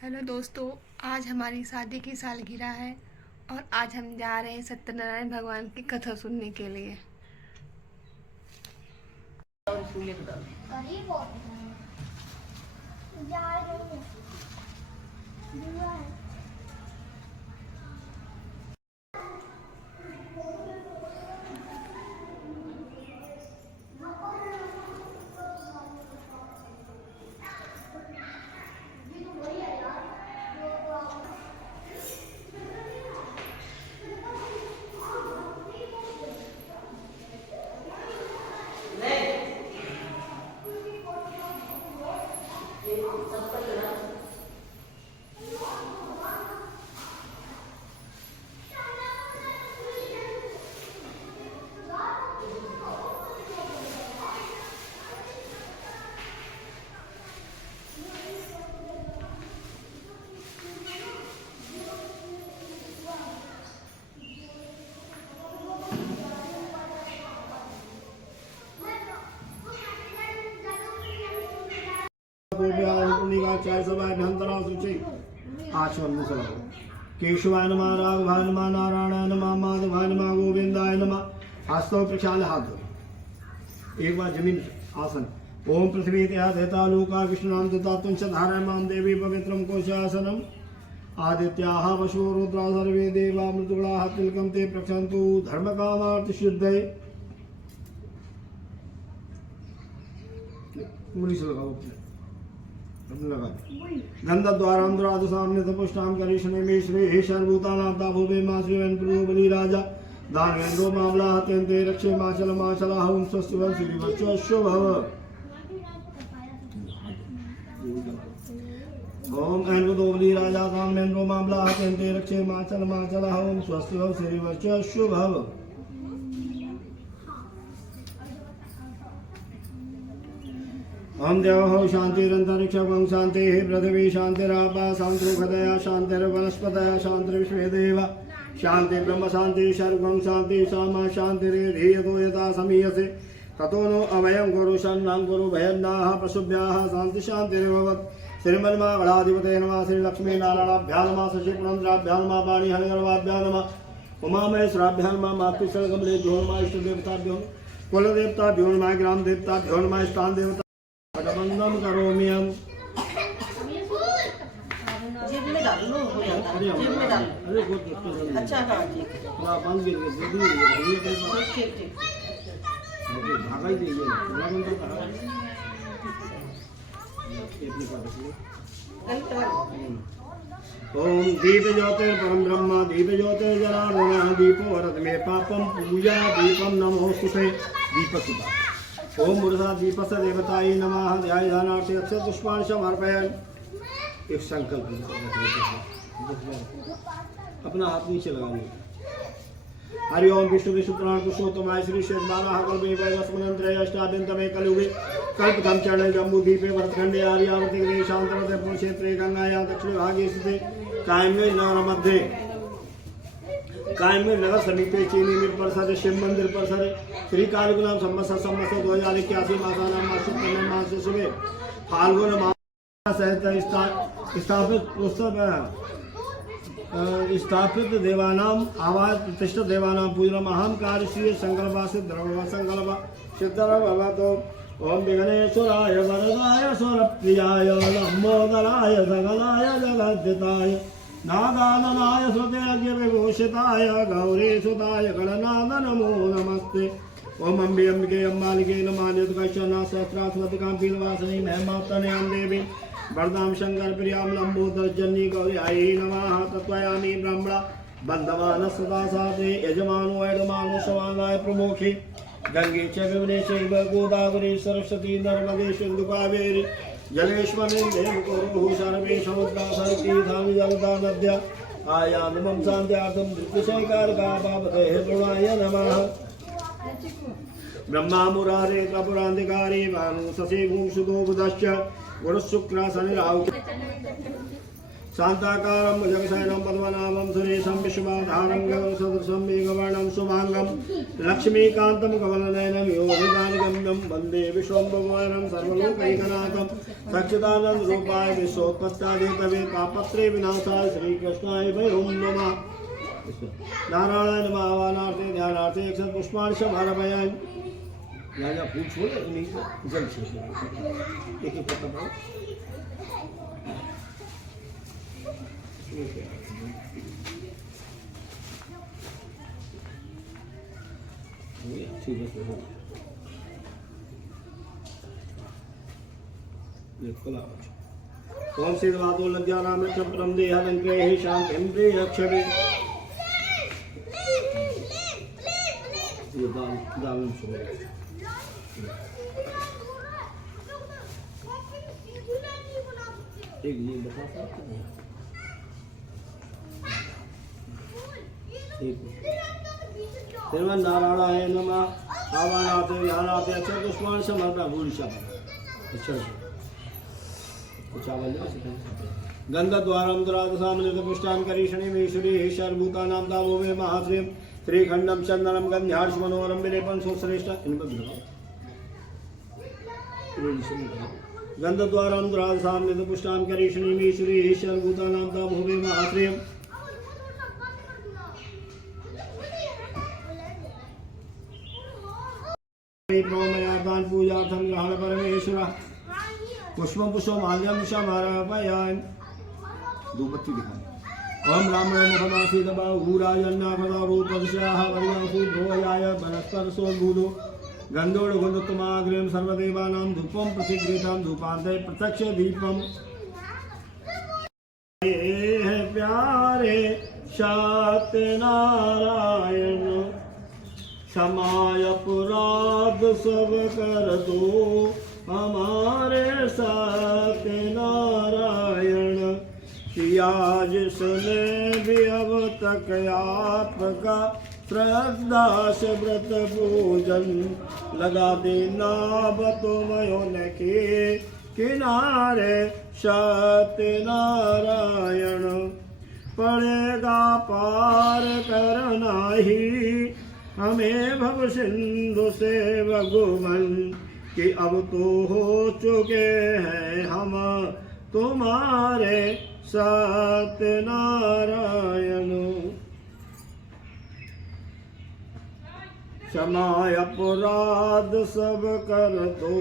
Hello दोस्तों, आज हमारी शादी की सालगिरह है और आज हम जा रहे हैं सत्यनारायण भगवान की कथा सुनने के लिए। केशवाय नमः, राघवाय नमः, नारायणाय नमः, माधवाय नमः, गोविंदाय नमः। हस्तों प्रक्षाल हाथ धो, एक बार जमीन आसन। ओम पृथ्वी देता लोका विष्णु नाम दत्ता तुंच धारयमां देवी पवित्रम कोशासनम। आदित्याः वशो रुद्रा सर्वे देवा मृदुगणाः तिलकं ते प्रक्षन्तु धर्मकामार्थ सिद्धये। पूरी से लगाओ गंधद्वारांध्राद सामने तपुष्टाम करिष्णे में श्री सर्वभूतानां भुवे मा श्रीवन प्रभु बलि राजा दानवेंद्रो मामला हत्यन्ते रक्षे माचल माचला ओम स्वस्ति वन श्री वच्चो भव। ओम ऐनवदो बलि राजा दानवेंद्रो मामला हत्यन्ते रक्षे माचल माचला ओम स्वस्ति वन श्री वच्चो भव। ओम देवो शांतिरंतरिक्षं शांतिः पृथिवी शांतिरापा शांतिरुखदया शांतिर्वनस्पतयः शांतिर्विश्वे देवा शांति ब्रह्म शांति सर्वं शांति सामा शांतिरेधीयतो यथा समीयसे ततो नो अभयं गुरु शरणं गुरु भयन्नाः पशुभ्याः शांति शांतिर्भवत्। श्रीमन्महागणाधिपतये नमः। श्री लक्ष्मी नारायणाभ्यां नमः। शशि पुरंदराभ्यां नमः। वाणी हरिगर्भाभ्यां नमः। उमामहेश्वराभ्यां नमः। मातृशरणकमलेभ्यो नमः। इष्टदेवताभ्यो कुल देवताभ्यो नमः। ग्राम देवताभ्यो नमः। स्थान देवता वंदन करोमि हम। जेब में डाल लो, हो जाता है जेब में डाल। अरे बहुत अच्छा हाँ ठीक है, ना बंद गिर गए दीदी ये ठीक ठीक। ओके भागा ही दीजिए पूरा बंद तो करा अपने पास। ओम दीप ज्योतिर परम ब्रह्म दीप ज्योतिर जलार्दन दीपो वरद में पापम पूजा दीपम नमोस्तुते दीपक सुधा। ओम मुर्धा दीपस्य देवताय नमः। ध्यानार्थे अक्षत पुष्पाणि समर्पयामि। एक संकल्प अपना हाथ नीचे लगा लो। हरि ओम विष्णु विष्णु पुराण पुरुषोत्तमाय श्री श्वेतबाला कल्पे वैवस्मनंत्रे अष्टाभ्यंतमे कलियुगे कल्पतम चरणे जम्बू दीपे वरदखंडे आर्यावर्ते देशांतरते पुरुषेत्रे गंगायां दक्षिण भागे स्थिते कायमे नगर मध्ये कायम में नगर समीपे चीनी मिल परिसर शिव मंदिर परिसर श्री कालगुनाम संवत्सर 2081 मासानाम मासुकर्म मास सुबह फाल्गुन मास सहित स्थापित देवानाम आवाज प्रतिष्ठित देवानाम पूजनम अहम कार्य श्री संकल्प सिद्ध संकल्प सिद्धो। ओम विघ्नेश्वराय वरदाय स्वरप्रियाय लंबोदराय सकलाय जगद्धिताय नागाननाय श्रुतयज्ञ विभूषिताय गौरीसुताय गणनाथ नमो नमस्ते। ओम अम्बे अम्बिके अम्बालिके नमः। नित्यकशना सहस्रास्वतिकां पीलवासिनी महिमाप्तनयां देवी वरदां शंकर प्रियां लंबोदरजननी गौर्यायै नमः। तत्त्वयामि ब्रह्मणा बन्धमान सदा साते यजमानो यजमानो समानाय प्रमुखे गंगे च गंगे चैव गोदावरी सरस्वती नर्मदे सिन्धु कावेरी जलेश्वरीं देवकुरुः सर्वे समुद्रासरतीर्थानि जलदा नद्या आयामं शान्त्यार्थं धृतशैकारका पापतेः प्रणवाय नमः। ब्रह्मा मुरारे त्रिपुरान्तिकारी भानु शशि भूषुतो बुधश्च गुरुशुक्र शनि राहु शांताकारं भुजगशयनं पद्मनाभं सुरेशं विश्वधारं गगनसदृशं मेघवर्णं शुभांगं लक्ष्मीकान्तं कमलनयनं योगिकानिगम्यं वन्दे विश्वं भगवानं सर्वलोकैकनाथं सच्चिदानन्दरूपाय विश्वोत्पत्त्यादिहेतवे तापत्रे विनाशाय श्रीकृष्णाय वयं नमः। नारायण नमः। आवाहनार्थे ध्यानार्थे 100 पुष्पाणि समर्पयामि। राजा फूल छोड़े नहीं जल छोड़े एक एक पत्ता पाओ ठीक है ये खुला ओम सिद्धवादो लज्जा नाम चप्रम देहलंके हे शांत इंद्रिय अक्षरे ये दाल छोड़े एक ये बता सकते हैं नारायणाय नमः। आवाहनार्थे ध्यानार्थे 100 पुष्पाणि समर्पयामि। भूरिशा अच्छा गंधद्वारं दुरादसामनिर्दपुष्टान् करीषणीमेश्वरी सर्वभूतानां दावो मे महाश्रीं श्रीखंडं चंदनं गंध्यार्षमनोरं विलेपन सुश्रेष्ठ गंधद्वारं दुरादसामनिर्दपुष्टान् करीषणीमेश्वरी सर्वभूतानां दावो मे महाश्रीं प्रोमयादान पूजार्थं ग्रहण परमेश्वर पुष्पम पुष्पमाल्यम समर्पयामि। धूपबत्ती दिखाएं। ओम राम मुखमासीद बाहुराजन्नाभदारूपदशाः वरियांशुद्रोयाय वनस्पतिसोद्भूतो गन्धोडगुन्दोत्तमाग्र्यं सर्वदेवानां धूपं प्रतिगृहीतं धूपान्ते प्रत्यक्ष दीपम्। हे प्यारे सत्यनारायण क्षमाय अपराध सब कर दो हमारे सत्यनारायण कि आज सुने भी अब तक आपका श्रद्धा से व्रत पूजन लगा देना बतुमयों के किनारे सत्यनारायण पड़ेगा पार करना ही हमें भव सिंधु से भगवान कि अब तो हो चुके हैं हम तुम्हारे सत्यनारायण। क्षमा अपराध सब कर दो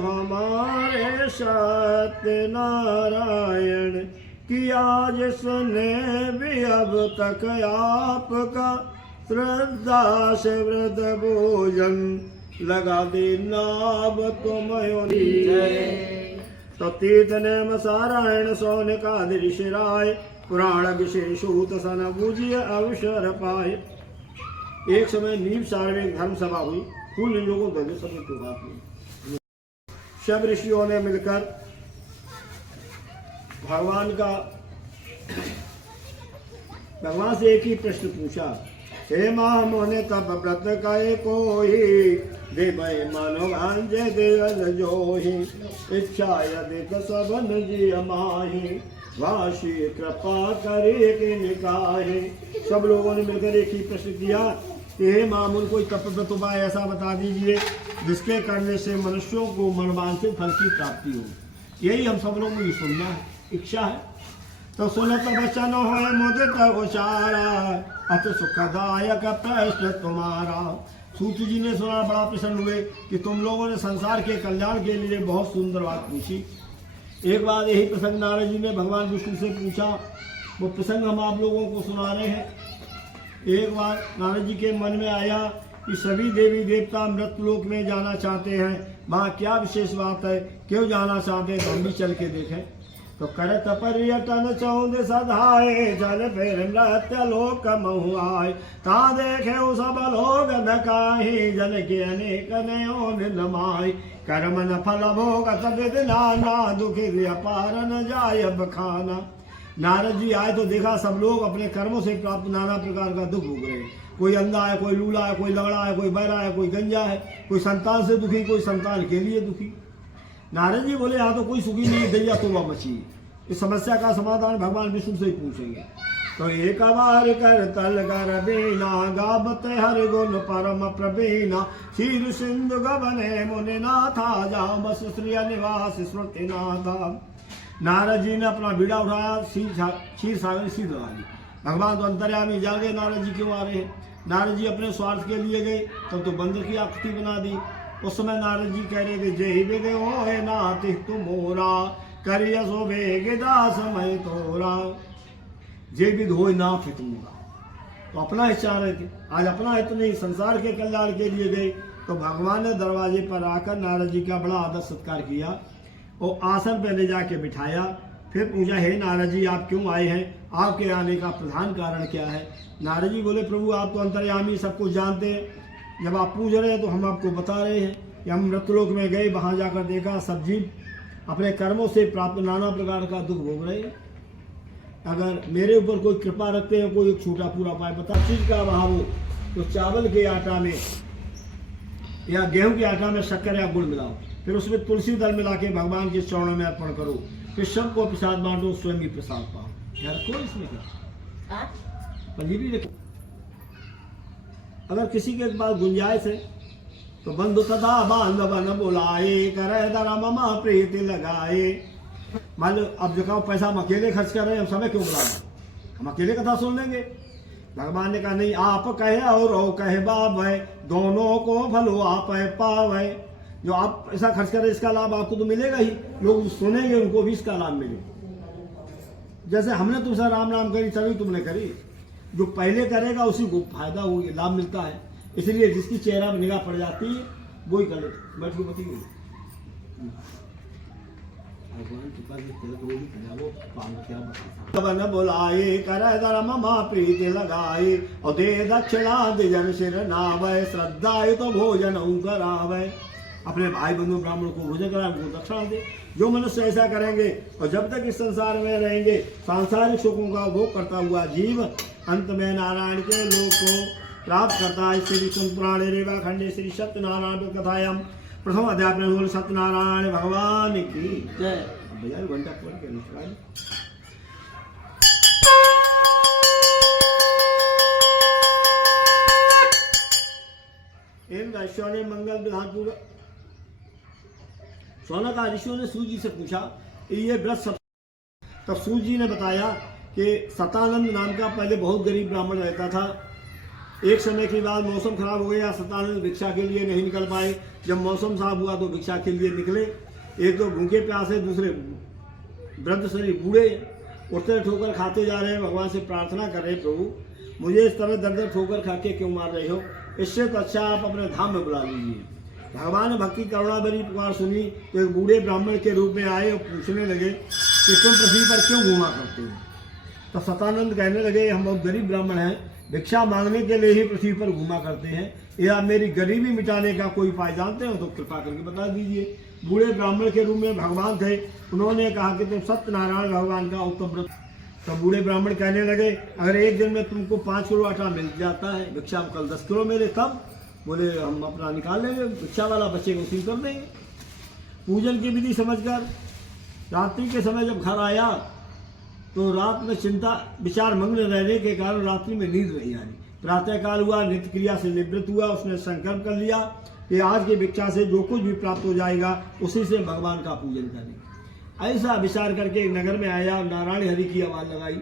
हमारे सत्यनारायण कि आज सुने भी अब तक आपका श्रद्धा से व्रत भोजन लगा देना तुमयोनी तो तीर्थ नेम सारायण सौनिका ऋषिराय पुराण विशेषूत सन पूज्य अवसर पाए। एक समय नीम सार्वजनिक धर्म सभा हुई। कुल लोगों को सभी की बात हुई। सब ऋषियों ने मिलकर भगवान से एक ही प्रश्न पूछा। हे माँ मोने तब व्रत कहे कोई देव मानो भांजे देव जोहि इच्छा यदिक सबन जी माही वाशी कृपा करे कि निकाहे। सब लोगों ने मिलकर एक ही प्रश्न किया कि हे मामूल कोई तप व्रत उपाय ऐसा बता दीजिए जिसके करने से मनुष्यों को मनवांछित फल की प्राप्ति हो। यही हम सब लोगों की सुनना है, इच्छा है। तो सुनत वचन हो मुदित उचारा अत सुखदायक प्रश्न तुम्हारा। सूत जी ने सुना, बड़ा प्रसन्न हुए कि तुम लोगों ने संसार के कल्याण के लिए बहुत सुंदर बात पूछी। एक बार यही प्रसंग नारद जी ने भगवान विष्णु से पूछा। वो प्रसंग हम आप लोगों को सुना रहे हैं। एक बार नारद जी के मन में आया कि सभी देवी देवता मृतलोक में जाना चाहते हैं, वहाँ क्या विशेष बात है, क्यों जाना चाहते हैं, तो हम भी चल के देखें। तो करत पर्यटन चौंद सधाए जल फिर नृत्य लोक महुआए ता देखे सब लोग नकाही जल के अनेक नयो नमाय कर्म न फल भोग तबिद नाना दुखी अपार न जाय बखाना। नारद जी आए तो देखा सब लोग अपने कर्मों से प्राप्त नाना प्रकार का दुख भोग रहे हैं। कोई अंधा है, कोई लूला है, कोई लंगड़ा है, कोई बहरा है, कोई गंजा है, कोई संतान से दुखी, कोई संतान के लिए दुखी। नारद जी बोले यहाँ तो कोई सुखी नहीं, दैया तोबा मची। इस समस्या का समाधान भगवान विष्णु से ही पूछेंगे। तो एक बार कर तल कर बीना गावत हर गुण परम प्रवीणा क्षीर सिंधु गबने मुनि नाथा जाओ बस श्री निवास स्मृति नाथा। नारद जी ने अपना बीड़ा उठाया, क्षीर सागर सी दबा दी। भगवान तो अंतर्यामी जागे, नारद जी क्यों आ रहे हैं? नारद जी अपने स्वार्थ के लिए गए, तब तो बंदर की आकृति बना दी। उस समय नारद जी कह रहे थे जय विदे हो नाति तुमोरा करियसो बेगदा समय तोरा। जय विद हो नाथ तुमोरा, तो अपना हित चाह रहे थे। आज अपना हित नहीं, संसार के कल्याण के लिए गए। तो भगवान ने दरवाजे पर आकर नारद जी का बड़ा आदर सत्कार किया और आसन पर ले जाके बिठाया। फिर पूछा, हे नारद जी आप क्यों आए हैं? आपके आने का प्रधान कारण क्या है? नारद जी बोले, प्रभु आप तो अंतर्यामी सब कुछ जानते हैं। जब आप पूछ रहे हैं तो हम आपको बता रहे हैं कि हम मृतलोक में गए, वहाँ जाकर देखा सब जीव अपने कर्मों से प्राप्त नाना प्रकार का दुख भोग रहे हैं। अगर मेरे ऊपर कोई कृपा रखते हैं, कोई एक छोटा पूरा उपाय बता चीज का अभाव हो तो चावल के आटा में या गेहूं के आटा में शक्कर या गुड़ मिलाओ, फिर उसमें तुलसी दल मिला के भगवान के चरणों में अर्पण करो, फिर सबको प्रसाद बांटो, स्वयं भी प्रसाद पाओ। यार कोई इसमें क्या पंजीरी रखो। अगर किसी के पास गुंजाइश है तो बंधु तथा बांधव न बुलाए करे दरा ममा प्रीति लगाए। मान लो अब जो कहो पैसा हम अकेले खर्च कर रहे हैं, हम समय क्यों बुला रहे? हम अकेले कथा सुन लेंगे। भगवान ने कहा नहीं, आप कहे और कहे बाप है, दोनों को भलो आप है पाव है। जो आप पैसा खर्च करें इसका लाभ आपको तो मिलेगा ही, लोग सुनेंगे उनको भी इसका लाभ मिलेगा। जैसे हमने तुमसे राम नाम करी तभी तुमने करी, जो पहले करेगा उसी को फायदा हो लाभ मिलता है। इसलिए जिसकी चेहरा में निगाह पड़ जाती है वही कर लेते। बैठ के बती भगवान बोलाए करे दर ममा प्रीति लगाए और दे दक्षिणा जन सिर नावे श्रद्धाए तो भोजन करावे। अपने भाई बंधु ब्राह्मण को भोजन कराए, उनको दक्षिणा दे। जो मनुष्य ऐसा करेंगे और जब तक इस संसार में रहेंगे सांसारिक सुखों का भोग करता हुआ जीव अंत में नारायण के लोक को प्राप्त करता है। श्री कुंद पुराण रेवा खंडे श्री सत्यनारायण कथायाम प्रथम अध्याय में सत्यनारायण भगवान की जय। भैया घंटा पढ़ के अनुसार इन ऋषियों ने मंगल विधान पूरा सोना का ऋषियों ने सूर्य जी से पूछा ये व्रत सब। तब सूर्य जी ने बताया कि सतानंद नाम का पहले बहुत गरीब ब्राह्मण रहता था। एक समय के बाद मौसम खराब हो गया, सतानंद भिक्षा के लिए नहीं निकल पाए। जब मौसम साफ हुआ तो भिक्षा के लिए निकले। एक तो भूखे प्यासे, दूसरे वृद्ध शरीर बूढ़े उठते ठोकर खाते जा रहे हैं। भगवान से प्रार्थना कर रहे, प्रभु मुझे इस तरह दर दर ठोकर खा के क्यों मार रहे हो? इससे तो अच्छा आप अपने धाम में बुला लीजिए। भगवान ने भक्ति करुणा भरी पुकार सुनी तो एक बूढ़े ब्राह्मण के रूप में आए और पूछने लगे कि तुम पृथ्वी पर क्यों घूमा करते हो? तो सतानंद कहने लगे हम बहुत गरीब ब्राह्मण हैं, भिक्षा मांगने के लिए ही पृथ्वी पर घूमा करते हैं। या मेरी गरीबी मिटाने का कोई उपाय जानते हो तो कृपा करके बता दीजिए। बूढ़े ब्राह्मण के रूप में भगवान थे, उन्होंने कहा कि तुम सत्यनारायण भगवान का उत्तम व्रत। तो बूढ़े ब्राह्मण कहने लगे अगर एक दिन में तुमको 5 किलो आटा मिल जाता है, भिक्षा कल 10 किलो मिले तब? बोले हम अपना निकाल लेंगे, भिक्षा वाला बच्चे को उसी कर देंगे। पूजन की विधि समझकर रात्रि के समय जब घर आया तो रात में चिंता विचार मग्न रहने के कारण रात्रि में नींद नहीं आई। प्रातःकाल हुआ, नित्य क्रिया से निवृत्त हुआ, उसने संकल्प कर लिया कि आज की भिक्षा से जो कुछ भी प्राप्त हो जाएगा उसी से भगवान का पूजन करें। ऐसा विचार करके एक नगर में आया, नारायण हरि की आवाज लगाई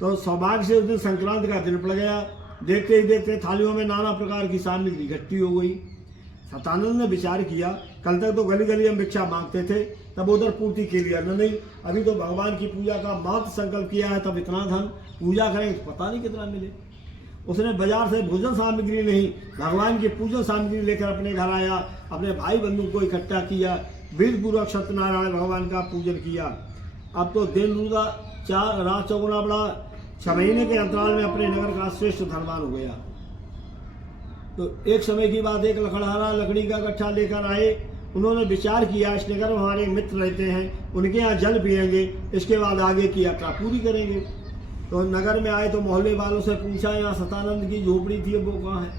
तो सौभाग्य से उस दिन संक्रांति का दिन पड़ गया। देखते ही देखते थालियों में नाना प्रकार की सामग्री इकट्ठी हो गई। सतानंद ने विचार किया कल तक तो गली गली हम भिक्षा मांगते थे, तब उधर पूर्ति के लिए अन्न नहीं, अभी तो भगवान की पूजा का मात्र संकल्प किया है, तब इतना धन पूजा करेंगे तो पता नहीं कितना मिले। उसने बाजार से भोजन सामग्री नहीं, भगवान की पूजन सामग्री लेकर अपने घर आया, अपने भाई बंधु को इकट्ठा किया, विधि पूर्वक सत्यनारायण भगवान का पूजन किया। अब तो दिन दूना 4 रात चौगुना बड़ा, 6 महीने के अंतराल में अपने नगर का श्रेष्ठ धनवान हो गया। तो एक समय की बात, एक लकड़हारा लकड़ी का गट्ठा लेकर आए। उन्होंने विचार किया इस नगर में हमारे मित्र रहते हैं, उनके यहाँ जल पिएंगे, इसके बाद आगे की यात्रा पूरी करेंगे। तो नगर में आए तो मोहल्ले वालों से पूछा यहाँ सतानंद की झोपड़ी थी वो कहाँ है?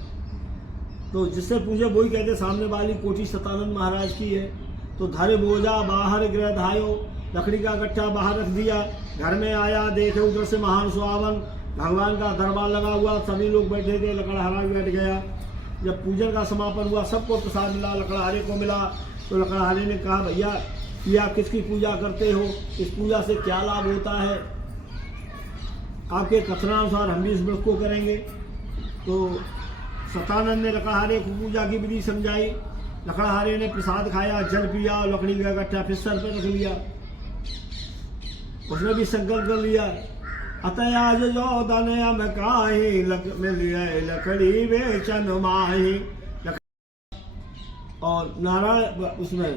तो जिससे पूछे वही कहते सामने वाली कोठी सतानंद महाराज की है। तो धर बोझा बाहर गृह धायो, लकड़ी का गट्ठा बाहर रख दिया। घर में आया, देखे उधर से महान सुहावन भगवान का दरबार लगा हुआ, सभी लोग बैठे थे, लकड़हारा भी बैठ गया। जब पूजन का समापन हुआ, सबको प्रसाद मिला, लकड़हारे को मिला। तो लकड़हारे ने कहा, भैया ये आप किसकी पूजा करते हो, इस पूजा से क्या लाभ होता है? आपके कथनानुसार हम भी इस व्रत को करेंगे। तो सतानंद ने लकड़हारे को पूजा की विधि समझाई। लकड़हारे ने प्रसाद खाया, जल पिया, लकड़ी का गट्ठा फिर सर पर रख लिया। उसने भी संकल्प कर लिया, अतयाज जो दनयम काहि लकड़ी बेचन माहि। और नारायण उसमें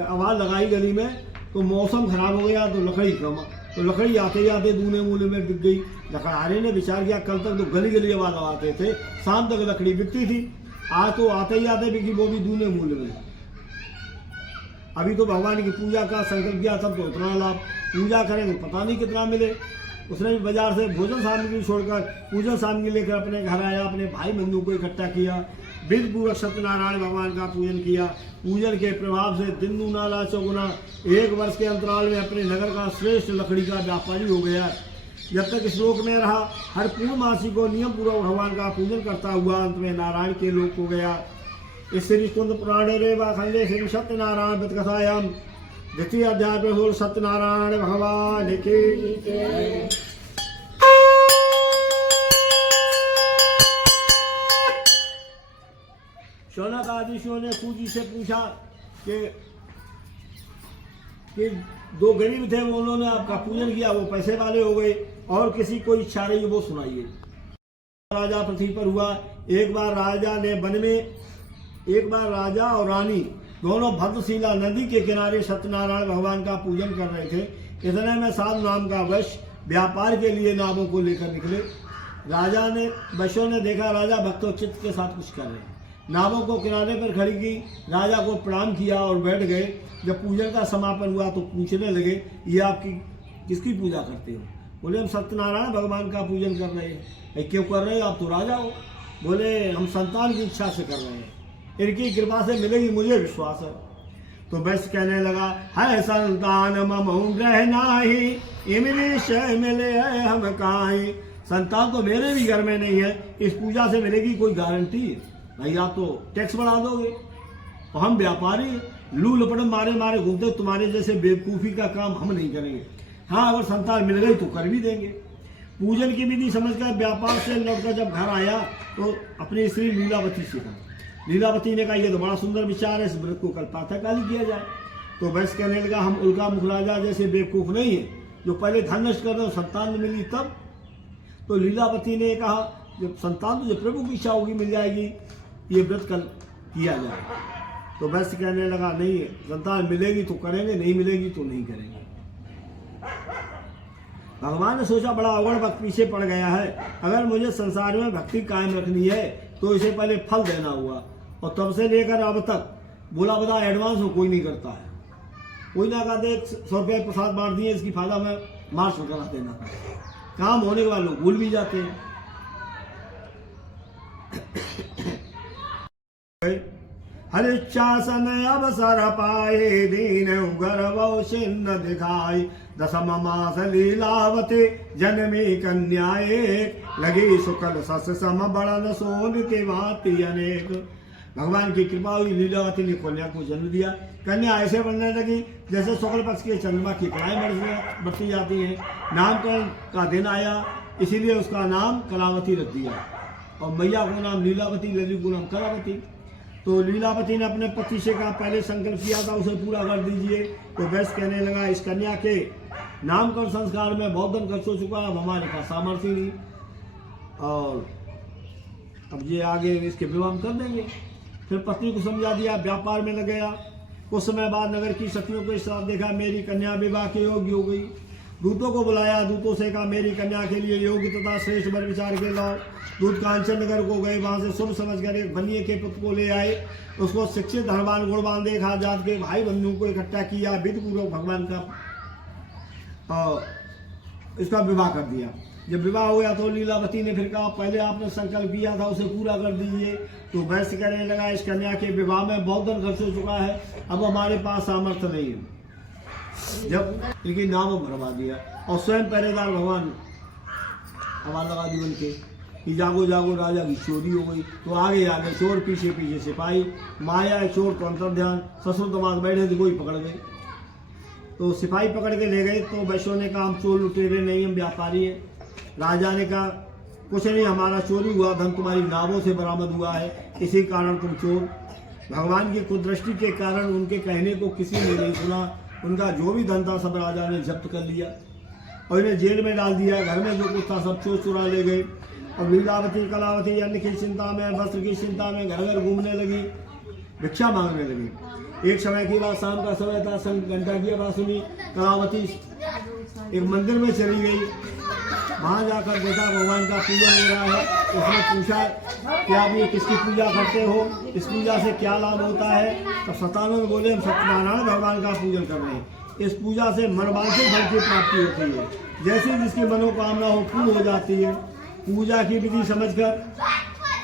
आवाज लगाई गली में, तो मौसम खराब हो गया, तो लकड़ी कम, तो लकड़ी आते आते दूने मूले में बिक गई। लकड़हारे ने विचार किया, कल तक तो गली गली आवाज लगाते थे, शाम तक लकड़ी बिकती थी, आज तो आते ही आते बिकी, वो भी दूने मूल्य में। अभी तो भगवान की पूजा का संकल्प किया, तब तो उतना लाभ, पूजा करें तो पता नहीं कितना मिले। उसने भी बाजार से भोजन सामग्री छोड़कर पूजन सामग्री लेकर अपने घर आया, अपने भाई बंधु को इकट्ठा किया, विधि पूर्वक सत्यनारायण भगवान का पूजन किया। पूजन के प्रभाव से दिन दूना ला चौगुना, 1 वर्ष के अंतराल में अपने नगर का श्रेष्ठ लकड़ी का व्यापारी हो गया। जब तक इस लोक में रहा, हर पूर्णमासी को नियम पूर्वक भगवान का पूजन करता हुआ अंत में नारायण के लोक हो गया। इस श्री स्कंद पुराणे रेवा खंडे श्री सत्यनारायण व्रत कथायाम द्वितीय अध्याय में सत्यनारायण भगवान की। शौनक आदिशियों ने सूजी से पूछा कि 2 गरीब थे, उन्होंने आपका पूजन किया, वो पैसे वाले हो गए, और किसी को इच्छा रही वो सुनाइए। राजा पृथ्वी पर हुआ। एक बार राजा और रानी दोनों भद्रशिला नदी के किनारे सत्यनारायण भगवान का पूजन कर रहे थे। इतने में साधु नाम का वैश्य व्यापार के लिए नावों को लेकर निकले। वैश्यों ने देखा राजा भक्तोचित्त के साथ कुछ कर रहे हैं, नावों को किनारे पर खड़ी की, राजा को प्रणाम किया और बैठ गए। जब पूजन का समापन हुआ तो पूछने लगे, ये आपकी किसकी पूजा करते हो? बोले, हम सत्यनारायण भगवान का पूजन कर रहे हैं। क्यों कर रहे हो, आप तो राजा हो? बोले, हम संतान की इच्छा से कर रहे हैं, इनकी कृपा से मिलेगी, मुझे विश्वास है। तो वैश्य कहने लगा, है संतान मम ग्रह नाही, इमरी मिले हम काहि। संतान तो मेरे भी घर में नहीं है, इस पूजा से मिलेगी कोई गारंटी है? भाई आप तो टैक्स बढ़ा दोगे, तो हम व्यापारी लू लपड़ मारे मारे घूमते, तुम्हारे जैसे बेवकूफ़ी का काम हम नहीं करेंगे। हाँ, अगर संतान मिल गई तो कर भी देंगे। पूजन की विधि समझकर व्यापार से लौटकर जब घर आया तो अपनी स्त्री लीलावती से कहा। लीलावती ने कहा, ये तो बड़ा सुंदर विचार है, इस व्रत को कल प्रातःकाल किया जाए। तो वैश्य कहने लगा, हम उल्का मुख राजा जैसे बेवकूफ़ नहीं है जो पहले धन नष्ट कर दो, संतान मिली तब। तो लीलावती ने कहा, जब संतान तो जब प्रभु की इच्छा होगी मिल जाएगी, ये व्रत कल किया जाए। तो वैश्य कहने लगा, नहीं, संतान मिलेगी तो करेंगे, नहीं मिलेगी तो नहीं करेंगे। भगवान ने सोचा, बड़ा अवगण वक्त पीछे पड़ गया है, अगर मुझे संसार में भक्ति कायम रखनी है तो इसे पहले फल देना हुआ। और तब से लेकर अब तक बोला बता एडवांस में कोई नहीं करता है। कोई ना कहते 100 रुपये प्रसाद बांट दिए, इसकी फायदा में मार्च करा देना। काम होने के बाद लोग भूल भी जाते हैं। हरिच्छासन अवसर पाए, दीन गर्व छिन्न दिखाई। दशम मास लीलावती जन्मी कन्याए, लगी शुक्ल सस सम बड़न सोन के भांति अनेक। भगवान की कृपा हुई, लीलावती ने कन्या को जन्म दिया। कन्या ऐसे बनने लगी जैसे शुक्ल पक्ष के चंद्रमा की कलाएं बढ़ती जाती हैं। नामकरण का दिन आया, इसीलिए उसका नाम कलावती रख दिया, और मैया को नाम लीलावती, ललित को नाम कलावती। तो लीलावती ने अपने पति से कहा, पहले संकल्प किया था उसे पूरा कर दीजिए। तो वैश्य कहने लगा, इस कन्या के नामकरण संस्कार में बहुत धन खर्च हो चुका है, अब हमारे पास सामर्थ्य नहीं, और अब ये आगे इसके विवाह कर देंगे। फिर पत्नी को समझा दिया, व्यापार में लग गया। कुछ समय बाद नगर की सखियों को इस साथ देखा, मेरी कन्या विवाह के योग्य हो गई। दूतों को बुलाया, दूतों से कहा, मेरी कन्या के लिए योग्य तथा श्रेष्ठ वर विचार के लाओ। दूत कांचन नगर को गए, वहां से शुभ समझकर एक बनिए के पुत्र को ले आए। उसको शिक्षित, धनवान, गुणवान देखा, जात के भाई बंधुओं को इकट्ठा किया, विधि पूर्वक भगवान का इसका विवाह कर दिया। जब विवाह हो गया तो लीलावती ने फिर कहा, पहले आपने संकल्प किया था उसे पूरा कर दीजिए। तो वैश्य कहने लगा, इस कन्या के विवाह में बहुत धन खर्च हो चुका है, अब हमारे पास सामर्थ्य नहीं है। जब इनकी नाव भरवा दिया और स्वयं पहरेदार भगवान आवाज लगा दी उनके कि जागो जागो राजा की चोरी हो गई। तो आगे आगे चोर, पीछे पीछे सिपाही, माया चोर को अंतर ध्यान, ससुर दमाद बैठे थे, कोई पकड़ गए। तो सिपाही पकड़ के ले गए। तो वैश्यों ने कहा हम चोर लुटेरे नहीं, हम व्यापारी हैं। राजा ने कहा कुछ नहीं, हमारा चोरी हुआ धन तुम्हारी नावों से बरामद हुआ है, इसी कारण तुम चोर। भगवान की कुदृष्टि के कारण उनके कहने को किसी ने नहीं सुना। उनका जो भी धन था सब राजा ने जब्त कर लिया और इन्हें जेल में डाल दिया। घर में जो कुछ था सब चोर चुरा ले गए। और लीलावती कलावती अन्न की चिंता में, वस्त्र की चिंता में घर घर घूमने लगी, भिक्षा मांगने लगी। एक समय की बात, शाम का समय था, संग घंटा की आवाज सुनी। कलावती एक मंदिर में चली गई। वहां जाकर देखा भगवान का पूजन हो रहा है। उसने पूछा कि आप ये किसकी पूजा करते हो, इस पूजा से क्या लाभ होता है। तो सतानंद बोले हम सत्यनारायण भगवान का पूजन कर रहे हैं। इस पूजा से मनवांछित फल की प्राप्ति होती है, जैसी जिसकी मनोकामना हो पूर्ण हो जाती है। पूजा की विधि समझकर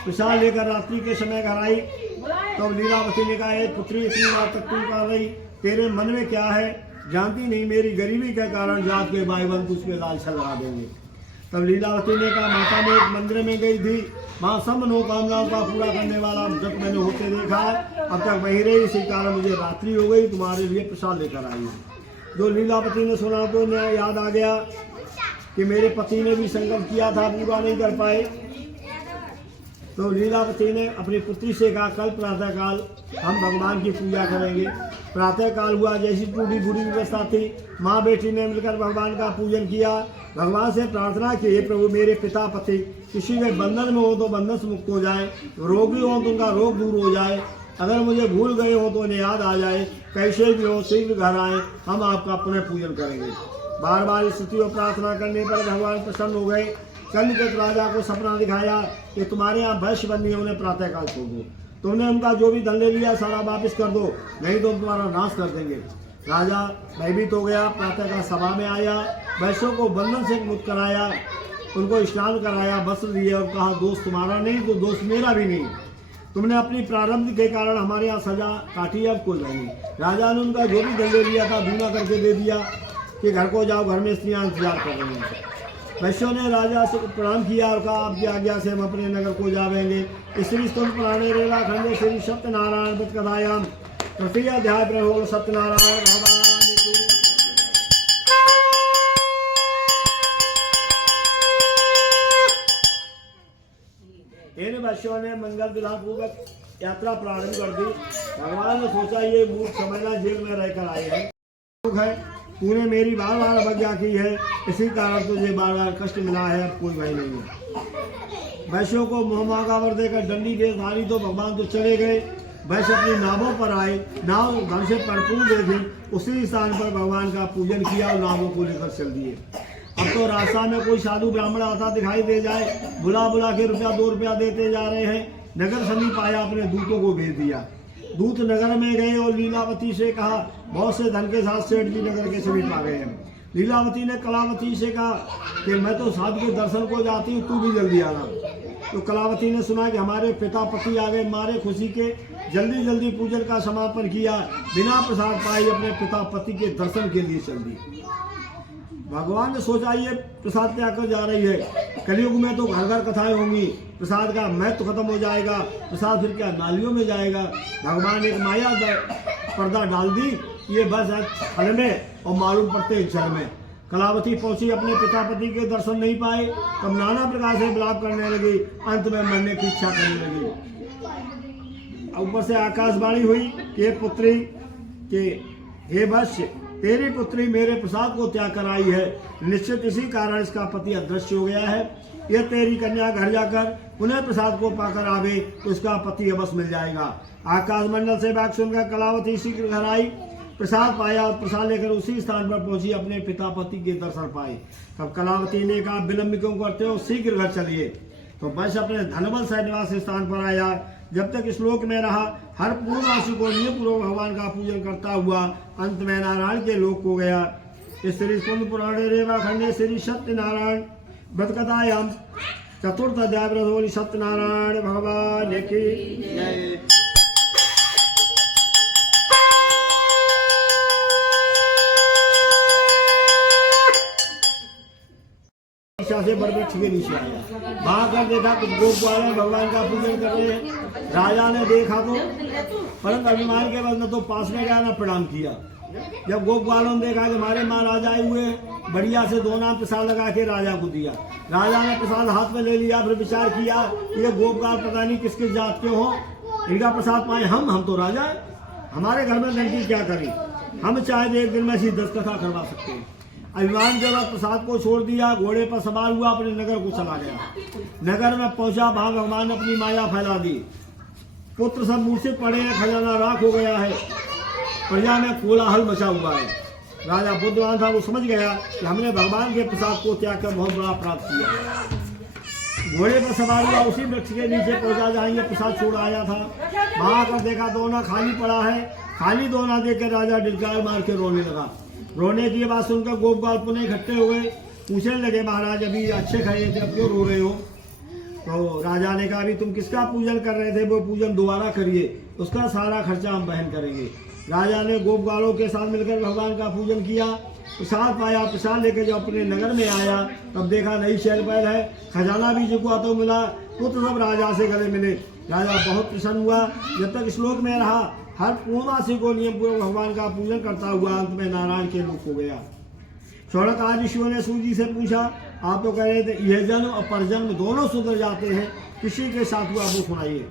प्रसाद लेकर रात्रि के समय घर आई। तो लीलावती ने कहा पुत्री इतनी रात तक तू कर रही, तेरे मन में क्या है? जानती नहीं मेरी गरीबी के कारण जात के भाईबंधु उस पर लालसा लगा देंगे। तब लीलावती ने कहा माता मैं एक मंदिर में गई थी, वहाँ सब मनोकामनाओं का पूरा करने वाला जब मैंने होते देखा, अब तक वही रही, इसी कारण मुझे रात्रि हो गई, तुम्हारे लिए प्रसाद लेकर आई हूँ। जो लीलावती ने सुना तो उन्हें याद आ गया कि मेरे पति ने भी संकल्प किया था, पूरा नहीं कर पाए। तो लीलावती ने अपनी पुत्री से कहा कल प्रातःकाल हम भगवान की पूजा करेंगे। प्रातःकाल हुआ, जैसी टूटी बूढ़ी व्यवस्था थी, माँ बेटी ने मिलकर भगवान का पूजन किया। भगवान से प्रार्थना की हे प्रभु मेरे पिता पति किसी के बंधन में हो तो बंधन से मुक्त हो जाए, रोगी हो तो उनका रोग दूर हो जाए, अगर मुझे भूल गए हो तो उन्हें याद आ जाए, कैसे भी हो शीघ्र घर आए, हम आपका पुनः पूजन करेंगे। बार बार स्तुति और प्रार्थना करने पर भगवान प्रसन्न हो गए। चंद्रकेतु राजा को सपना दिखाया कि तुम्हारे यहाँ भैंस बंदी है, उन्हें प्रातःकाल छोड़ दो, तुमने उनका जो भी धन ले लिया सारा वापिस कर दो, नहीं तो तुम्हारा नाश कर देंगे। राजा भयभीत हो गया, प्रातःकाल सभा में आया, वैश्यों को बंधन से मुक्त कराया, उनको स्नान कराया, वस्त्र दिए और कहा दोष तुम्हारा नहीं तो दोष मेरा भी नहीं, तुमने अपनी प्रारब्ध के कारण हमारे यहाँ सजा काटी, अब कोई नहीं। राजा ने उनका जो भी धन ले लिया था दूना करके दे दिया कि घर को जाओ, घर में स्त्रियाँ इंतजार कर रही हैं। वैश्यों ने राजा से प्रणाम किया और कहा आपकी आज्ञा से हम अपने नगर को जावेंगे। श्री स्तुति पुराणे रेवा खंडे श्री सत्यनारायण कथायाम तृतीय अध्याय प्रभु सत्यनारायण भगवान इन वैश्यों ने मंगल विधान पूर्वक यात्रा प्रारंभ कर दी। भगवान ने सोचा ये मूर्ख समझना जेल में रहकर आए हैं, तूने मेरी बार बार अवज्ञा की है, इसी कारण तुझे बार बार कष्ट मिला है, अब कोई भय नहीं है। वैश्यों को मोहमागावर देकर दंडी वेश धारी तो भगवान तो चले गए। वैश्य अपनी नावों पर आए, नाव धन से परिपूर्ण देखी, उसी स्थान पर भगवान का पूजन किया और नावों को लेकर चल दिए। अब तो रास्ता में कोई साधु ब्राह्मण आता दिखाई दे जाए, बुला बुला के ₹2 देते जा रहे हैं। नगर समीप आया, अपने दूतों को भेज दिया। दूत नगर में गए और लीलावती से कहा बहुत से धन के साथ सेठ जी नगर के समीप आ गए हैं। लीलावती ने कलावती से कहा कि मैं तो साधु के दर्शन को जाती हूँ, तू भी जल्दी आना। तो कलावती ने सुना कि हमारे पिता पति आ गए, मारे खुशी के जल्दी जल्दी पूजन का समापन किया, बिना प्रसाद पाए अपने पिता पति के दर्शन के लिए चल दी। भगवान ने सोचा ये प्रसाद त्याग कर जा रही है, कलयुग में तो घर घर कथाएं होंगी, प्रसाद का महत्व खत्म हो जाएगा, प्रसाद फिर क्या नालियों में जाएगा। भगवान ने एक माया पर्दा डाल दी, ये बस है फल में और मालूम पड़ते जल में। कलावती पहुंची, अपने पिता पति के दर्शन नहीं पाए, तब नाना प्रकार से विलाप करने लगी, अंत में मरने की इच्छा करने लगी। ऊपर से आकाशवाणी हुई कि पुत्री के हे वश्य तेरी पुत्री मेरे प्रसाद को त्याग कर आई है, निश्चित इसी कारण इसका पति अदृश्य हो गया है। यह तेरी कन्या घर जाकर पुनः प्रसाद को पाकर आवे तो उसका पति अवश्य मिल जाएगा। आकाश मंडल से वाक्य सुनकर कलावती शीघ्र घर आई, प्रसाद पाया और प्रसाद लेकर उसी स्थान पर पहुंची, अपने पिता पति के दर्शन पाए। तब कलावती ने कहा विलंब क्यों करते हो, शीघ्र घर चलिए। तो बस अपने धनबल से निवास स्थान पर आया। जब तक श्लोक में रहा, हर पूर्णवासी को नियमपूर्वक भगवान का पूजन करता हुआ अंत में नारायण के लोक को गया। श्री स्कंद पुराणे रेवा खंडे श्री सत्यनारायण व्रतकथायाम चतुर्थ अध्याय सत्यनारायण भगवान की जय। . प्रतीक्षा से बरवृक्ष के नीचे आया। वहां कर देखा कुछ गोप ग्वाल भगवान का पूजन कर रहे हैं। राजा ने देखा तो परंतु अभिमान के बाद न तो पास में गया न प्रणाम किया। जब गोप ग्वालों ने देखा कि हमारे महाराज आए हुए हैं, बढ़िया से दोना प्रसाद लगा के राजा को दिया। राजा ने प्रसाद हाथ में ले लिया, फिर विचार किया ये गोप ग्वाल पता नहीं किस किस जात के हो, इनका प्रसाद पाए हम तो राजा है, हमारे घर में लड़की क्या करी, हम चाहे तो एक दिन में ऐसी 10 कथा करवा सकते हैं। अभिमान के बाद प्रसाद को छोड़ दिया, घोड़े पर सवार हुआ, अपने नगर को चला गया। नगर में पहुंचा, वहां भगवान ने अपनी माया फैला दी। पुत्र सब मूर्छित पड़े हैं, खजाना राख हो गया है, प्रजा में कोलाहल मचा हुआ है। राजा बुद्धवान था, वो समझ गया कि हमने भगवान के प्रसाद को त्याग कर बहुत बड़ा अपराध किया। घोड़े पर सवार हुआ, उसी वृक्ष के नीचे पहुंचा जाएंगे प्रसाद छोड़ आया था। वहां आकर देखा दोना खाली पड़ा है। खाली दोना देकर राजा डिलकार मार के रोने लगा। रोने की बात सुनकर गोप ग्वाल पुनः इकट्ठे हुए, पूछने लगे महाराज अभी अच्छे खाए थे, अब क्यों रो रहे हो। तो राजा ने कहा अभी तुम किसका पूजन कर रहे थे, वो पूजन दोबारा करिए, उसका सारा खर्चा हम वहन करेंगे। राजा ने गोप ग्वालों के साथ मिलकर भगवान का पूजन किया, प्रसाद पाया। प्रसाद लेकर जब अपने नगर में आया तब देखा नई शैल पैर है, खजाना भी चुका तो मिला, पुत्र सब राजा से गले मिले। राजा बहुत प्रसन्न हुआ। जब तक श्लोक में रहा हर पूर्णमासी को नियम पूर्वक भगवान का पूजन करता हुआ अंत में नारायण के रूप हो गया। शौनक आदि ऋषियों ने सूर्य जी से पूछा आप तो कह रहे थे यह जन्म और परजन्म दोनों सुधर जाते हैं, किसी के साथ हुआ वो सुनाइए।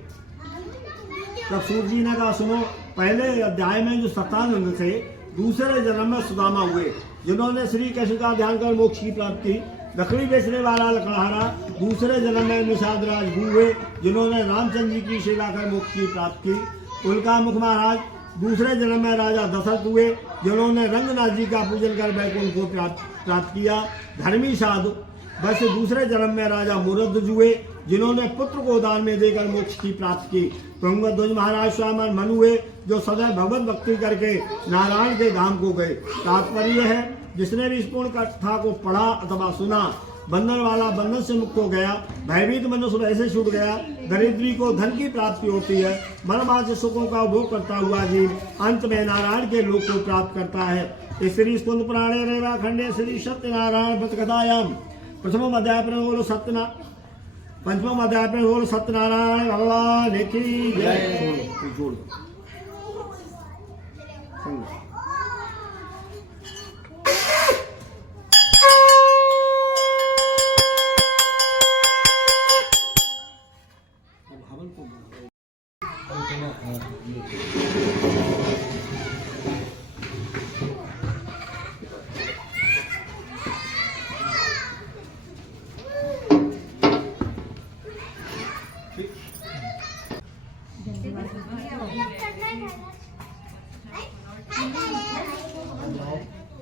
तब सूर्य जी ने कहा सुनो, पहले अध्याय में जो 57 थे, दूसरे जन्म में सुदामा हुए जिन्होंने श्री कृष्ण का ध्यान कर मोक्ष की प्राप्ति की। लकड़ी बेचने वाला लकड़हारा दूसरे जन्म में निषाद राज हुए जिन्होंने रामचंद्र जी की सेवा कर मोक्ष की प्राप्ति की। उनका मुख महाराज दूसरे जन्म में राजा दशरथ हुए जिन्होंने रंगनाथ जी का पूजन कर वैकुंठ को प्राप्त किया। धर्मी साधु बस दूसरे जन्म में राजा मुरध्वज हुए जिन्होंने पुत्र को दान में देकर मोक्ष की प्राप्ति की। तुंगध्वज महाराज स्वामी मनु हुए जो सदैव भगवत भक्ति करके नारायण के धाम को गए। तात्पर्य है जिसने भी इस पूर्ण कथा को पढ़ा अथवा सुना, बंधन वाला बंधन से मुक्त हो गया, भयभीत मनुष्य ऐसे छूट गया, दरिद्री को धन की प्राप्ति होती है, मनवांछित सुखों का उपभोग करता हुआ जीव अंत में नारायण के लोक को प्राप्त करता है। श्री स्कंद पुराणे रेवा खंडे श्री सत्यनारायण व्रत कथायाम प्रथम अध्याय पर बोलो पंचम अध्याय पर बोलो सत्यनारायण भगवान की जय। जोड़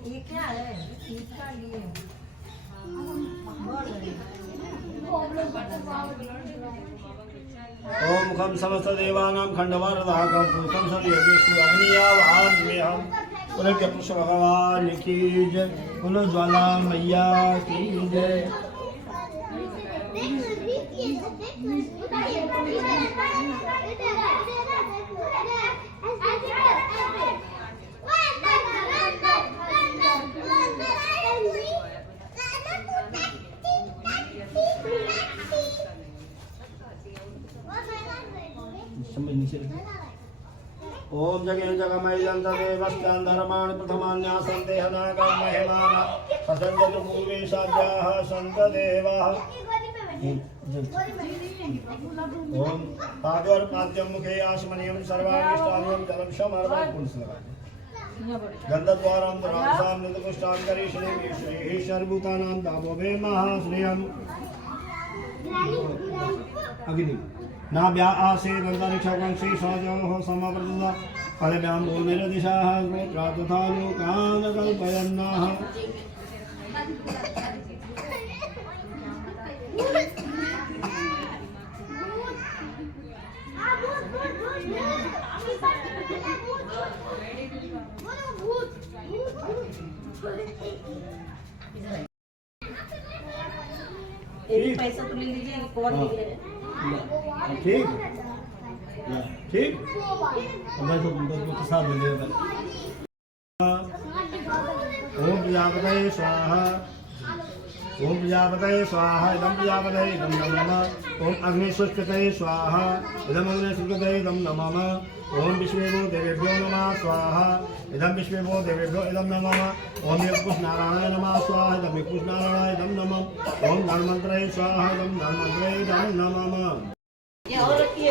ये क्या है? इसका लिए ओम मुखम समस्त देवानां खंडवारदाकं पुरुषं सर्वयज्ञेषु अग्नियावहाम्यहं पुनः पुरुष भगवान की जय, पुनः ज्वाला मैया की जय। ओम जगेन जगमय जंतदेवस्तान धर्माण प्रथमान्यासं देहनागं महिमाना असंजत पूर्वे साध्याः संतदेवाः। ओम पादवर पाद्यम मुखे आसमनियम सर्वानिष्टानियम जलम समर्पण पुंस गंधद्वारं रामसाम नितपुष्टां करिष्ये श्री सर्वभूतानां दामोभे महाश्रियम् अग्नि नाभ्या आसे दंतरिक्षकं श्री सजोः समप्रदुदा फलभ्यां भूमिर दिशाः गोत्रा तथा लोकान् कल्पयन्नाः। एक पैसा तो ले लीजिए, कौन ले ठीक ठीक मैं तो प्रसाद ले लेगा। ओम प्रजापतये स्वाहा ओम प्रजापतये स्वाहा इदं प्रजापतये इदं नमः ओम अग्निशुष्कतये स्वाहा इदं अग्निशुष्कतये इदं नमः ओम विश्वेभो देवेभ्यो नमः स्वाहा इदं विश्वेभो देवेभ्यो इदं नमः ओम यज्ञपुष नारायणाय नमः स्वाहा इदं यज्ञपुष नारायणाय इदं नमः ओम धन्वन्तरे स्वाहा इदं धन्वन्तरे इदं नमः। ये और रखिए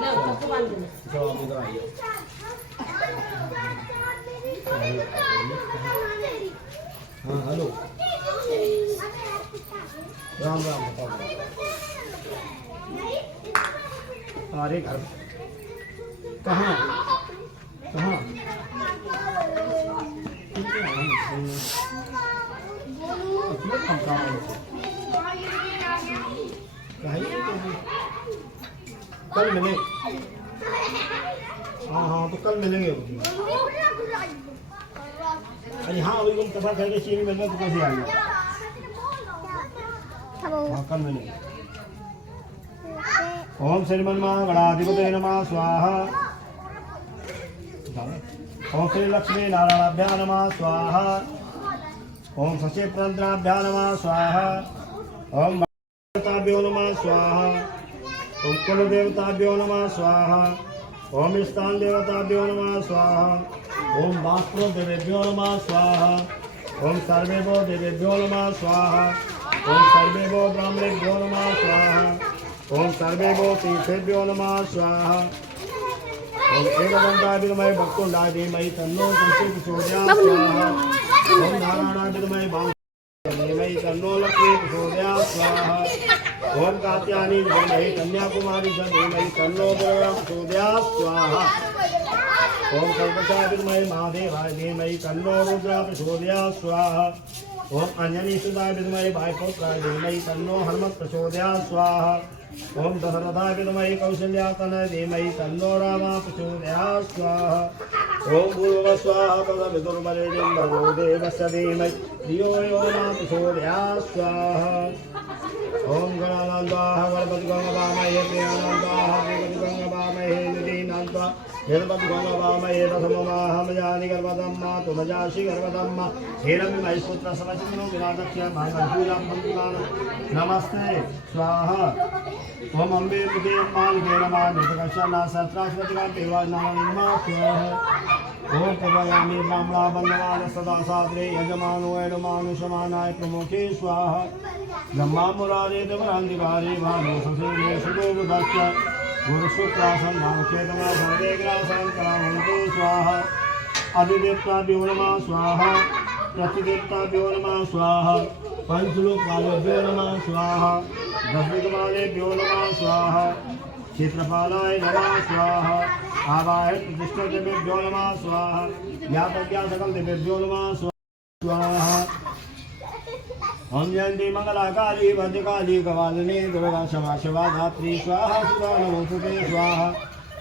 लो सबको बांध देना। जो आप इधर आइए। हाँ हेलो राम राम बताओ। अरे घर कहाँ कहाँ कल मिलेंगे। हाँ हाँ तो कल मिलेंगे। अरे हाँ अभी तुम कथा करके चीनी मिल रहा तो कैसे आएगा। हाँ कल मिलेंगे। ओम श्रीमन्मा गणाधिपते नमः स्वाहा ओम श्री लक्ष्मी नारायणाभ्यां नमः स्वाहा ओम शशि प्रंत्राभ्यां नमः स्वाहा ओम देवताभ्यो नमः स्वाहा ओम कुल देवताभ्यो नमः स्वाहा ओम स्थान देवताभ्यो नमः स्वाहा ओम वास्तु देवेभ्यो नमः स्वाहा ओम सर्वेभ्यो देवेभ्यो नमः स्वाहा ओम सर्वेभ्यो ब्राह्मणेभ्यो नमः स्वाहा ओम सर्वेभ्यो तीर्थेभ्यो नमः स्वाहा ओम एकदंताय विद्महे वक्रतुंडाय धीमहि तन्नो दन्ति प्रचोदयात् स्वाहा ओम नारायणाय विद्महे वामदेवाय धीमहि तन्नो लक्ष्मी प्रचोदयात् स्वाहा ओम कात्यायनी विद्महे कन्याकुमारी च धीमहि तन्नो दुर्गा प्रचोदयात् स्वाहा ओम कल्पशाय विद्महे महादेवाय धीमहि तन्नो रुद्रा प्रचोदयात् स्वाहा ओम अंजनी सुताय विद्महे वायुपुत्राय धीमहि तन्नो हनुमत् प्रचोदयात् स्वाहा ओम दशरथाय विद्महे कौसल्यातनय धीमहि तन्नो रामा प्रचोदयात् स्वाहा ओम भूर्भुवः स्वाहा तत्सवितुर्वरेण्यं भर्गो देवस्य धीमहि धियो यो न प्रचोदयात् स्वाहा ओम गणानान्ताः गणपतिगङ्गवामहे प्रियानान्ताः प्रियपतिगङ्गवामहे निधीनान्ताः हिरण्यगङ्गवामहे दशममाहमजानि गर्भदम्मा तुमजासि गर्भदम्मा हिरण्यमहिपुत्र समचिनो विराजक्ष्य भागभूलं पंचमान् नमस्ते स्वाहा ओम अम्बे मुखे मालिके नमः नितकर्षणा सहस्रास्वतिका देवानामनिर्मा स्वाहा ओम प्रभयामि ब्राह्मणा बन्धवान सदा सादरे यजमानो एडमानुषमानाय प्रमुखे स्वाहा ब्रह्मा मुरारे देवरान्तिकारे भानो ससेने सुदोबुदस्य गुरुशुक्रासन नामकेतमा सर्वे ग्रासन करामन्ते स्वाहा अधिदेवताभ्यो नमः स्वाहा प्रतिदेवताभ्यो नमः स्वाहा पंचलोकपालेभ्यो नमः स्वाहा दशदिक्पालेभ्यो नमः स्वाहा क्षेत्रपालाय नमः स्वाहा आवाहय प्रतिष्ठितेभ्यो नमः स्वाहा ज्ञातज्ञा सकल देवेभ्यो नमः स्वाहा हम जयंती मंगलाकाली भद्रकाली कपालिनी दुर्गा क्षमा शिवा धात्री स्वाहा सुधा नमोस्तुते स्वाहा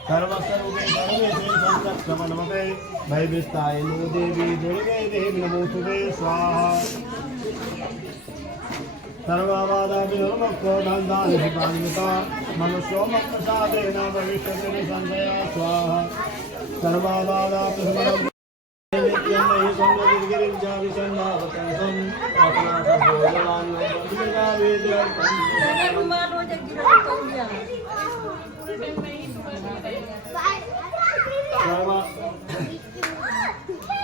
सर्वस्वरूपे सर्वेशे संसत्समन्वते भयविस्ताय नो देवी दुर्गे देवी नमोस्तुते स्वाहा सर्वबाधा विनुर्मुक्तो धन्धानिपान्विता मनुष्यो मत्प्रसादेन भविष्यति संशया स्वाहा सर्वबाधा विनुर्मुक्तो नित्यमयि संगतिर्गिरिजा विसन्नावतंसं अपनासभोजनान्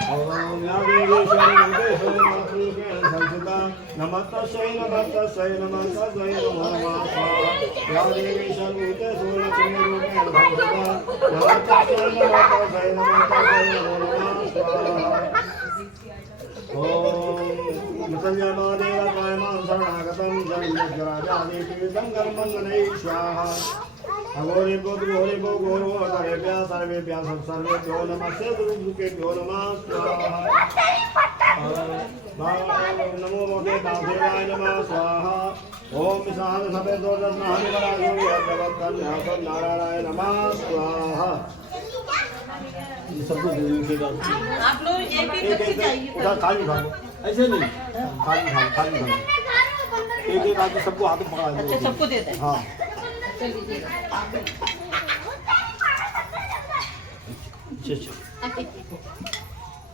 ओम या देवी शरणदेशो मातृकेण संस्थिता नमस्तस्यै नमस्तस्यै नमस्तस्यै नमो नमः स्वाहा या देवी शरणदेशो लक्ष्मीरूपेण संस्थिता नमस्तस्यै नमस्तस्यै नमस्तस्यै नमो नमः स्वाहा ओम मुसल्यमादेव कायमां शरणागतं जन्मजराजादिपीडितं कर्मण्यनैः स्वाहा अघोरेभ्यो द्विघोरेभ्यो घोरो अघोरेभ्यः सर्वेभ्यः सर्वेभ्यो नमस्ते गुरुभ्यो नमः स्वाहा नमो मोदे दासेवाय नमः स्वाहा ओम विशाल सफेद रत्नानि वराजो नारायणाय नमः स्वाहा। ये सबको लिखेगा आप लोग एक एक चाहिए खाली खाओ ऐसे नहीं खाली खाओ खाली खाओ एक एक आके सबको हाथ में पकड़ा दो। अच्छा सबको देते हैं हाँ चलिए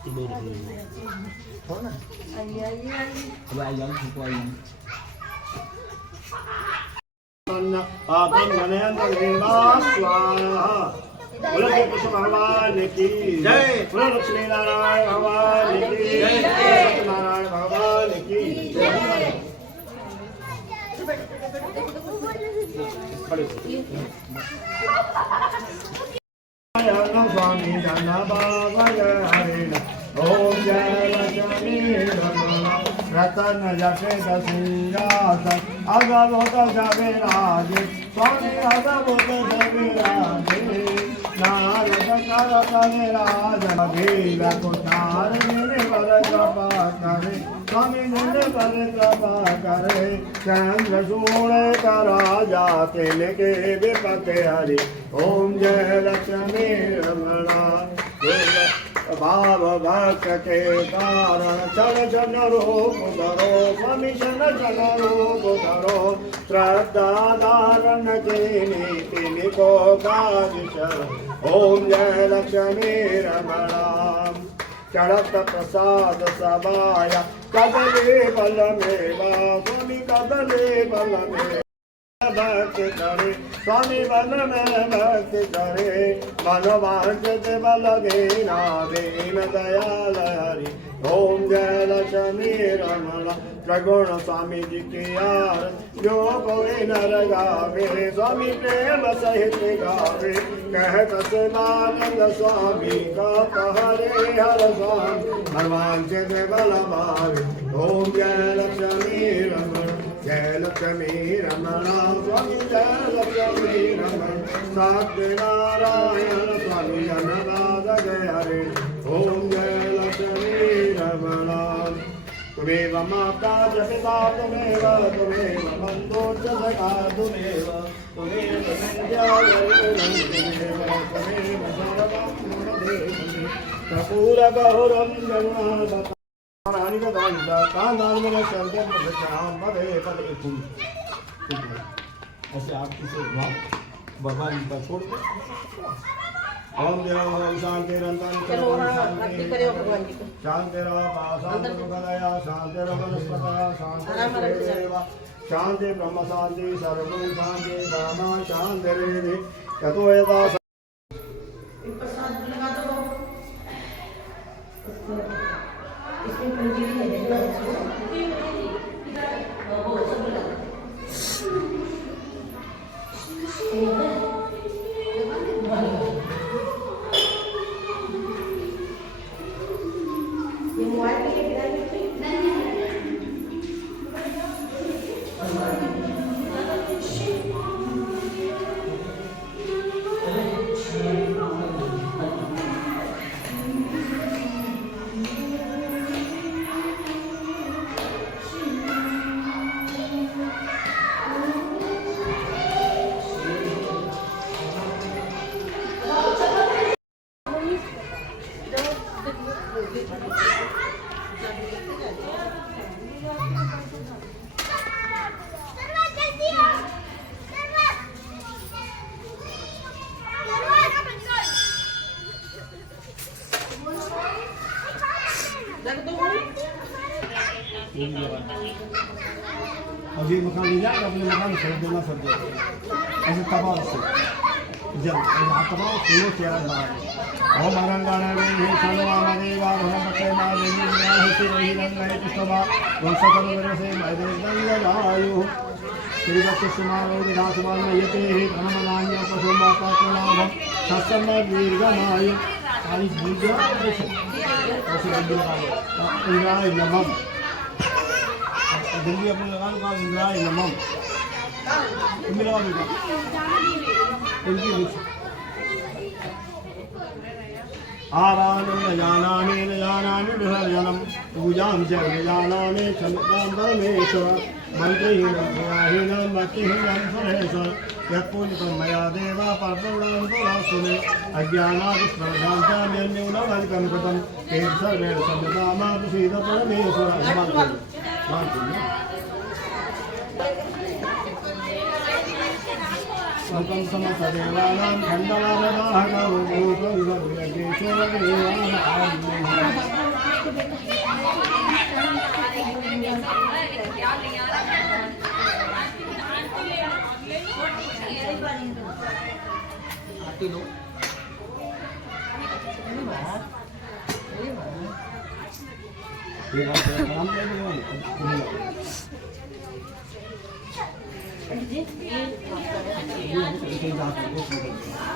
अच्छा बोलो श्री कृष्ण भगवान की जय। बोलो लक्ष्मी नारायण भगवान की जय। सत्यनारायण भगवान की जय। स्वामी जन ओम जय लक्ष्मी रतन जटित सिंहास अगभुत जविराज स्वामी अगभुत जविराज नारद करत विराज भील कुठार निर्भर कृपा करे स्वामी निर्भर कृपा करे चंद्र सूर्ण करा जाते लिखे विपत्ति हरि ओम जय लक्ष्मी रमणा भाव भक्त के कारण चल चल रूप धरो स्वामी चल चल रूप धरो श्रद्धा धारण के नीति लिखो काज ओम जय लक्ष्मी रमणा चढ़त प्रसाद सबाया कदले बल मेवा स्वामी कदले बल में भक्ति करे स्वामी बल में भक्ति करे मनोवांछित बल देना दीन दयाल हरि ओम जय लक्ष्मी रमणा प्रगुण स्वामी जी की यार जो कोई नर गावे स्वामी प्रेम सहित गावे कहत शिवानंद स्वामी का हरे हर स्वामी भगवान से बल भावे ओम जय लक्ष्मी रमणा जय लक्ष्मी रमणा स्वामी जय लक्ष्मी रमण सत्यनारायण स्वामी जननाद जय हरे ओम जय लक्ष्मी रमणा तुमेव माता च पिता तुमेव तुमेव बन्धो च सखा तुमेव तुमेव विद्यालयं तुमेव सर्वं गुणदेवं कर्पूरगौरं गरुणावतारम् रानी का दांडा कांदान में शब्द बचाओ पदे पदे फूल ऐसे आप किसे भगवान पर छोड़ दो ओम जय शांति रंतन चलो भक्ति करो भगवान जी को शांति रहा शांति रुकलया शांति रवनस्पतया शांति देवा शांति ब्रह्म शांति सर्वगुण शांति कामा शांति रे ततो यदा प्रसाद लगा दो इसमें पूंजी है ये मोबाइल में अब ये मकान ले जाएगा अपने मकान छोड़ देना सब ऐसे तबाह से जब यहाँ तबाह सुनो क्या बाहर ओम अरंगाना में हे चलवा मदेवा ओम बचे मारे में है से रही रंग है कृष्णवा ओम सकल मेरे से मैदे दंग लगायो श्री भक्त सुमारो विधासवान में यते हे धर्मनान्य पशुमा पातनाभ सत्सम दीर्घनाय सारी दीर्घ ऐसे जल्दी लगा लो इंद्राय नमः जल्दी अपने लगा लो इंद्राय नमः तुम्हें लगा लो इनकी आवाहनं न जानामि विसर्जनं पूजां च न जानामि क्षमतां परमेश्वर मन्त्रहीनं प्रवाहीनं भक्तिहीनं सुरेश्वर यत्पूजितं मया देवा परपूर्णं पुरास्तु मे अज्ञानादिस्मरशान्तान्यूनमधिकं कृतं तेन सर्वेण संयता मातुसीद परमेश्वर स्वकं समसदेवानां खण्डनारदाहकौ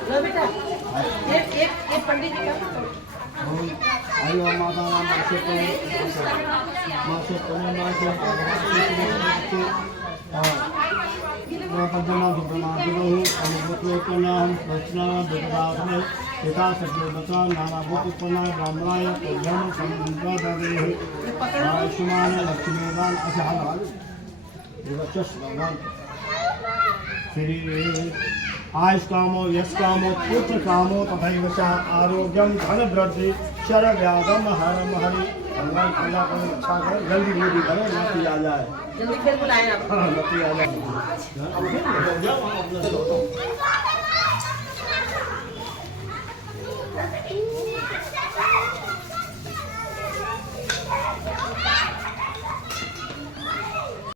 लो बेटा ये पंडित जी का आयो माता मासे को पद्मनाभ प्रणाम गुरु अनुभूतोपनाम रचना दुर्गाधने पिता सत्योदता नाना भूतोपनाय ब्राह्मणाय पूज्यं संप्रदादेः आयुष्मान लक्ष्मीदान अशहाल विवचस भगवान श्री आयुष कामो यश कामो पुत्र कामो तथैव च आरोग्यम धन वृद्धि शर व्याधम हरम हरि भगवान अल्लाह को अच्छा करे जल्दी जल्दी करो नाती आ जाए जल्दी फिर बुलाएं आप हाँ नाती आ जाए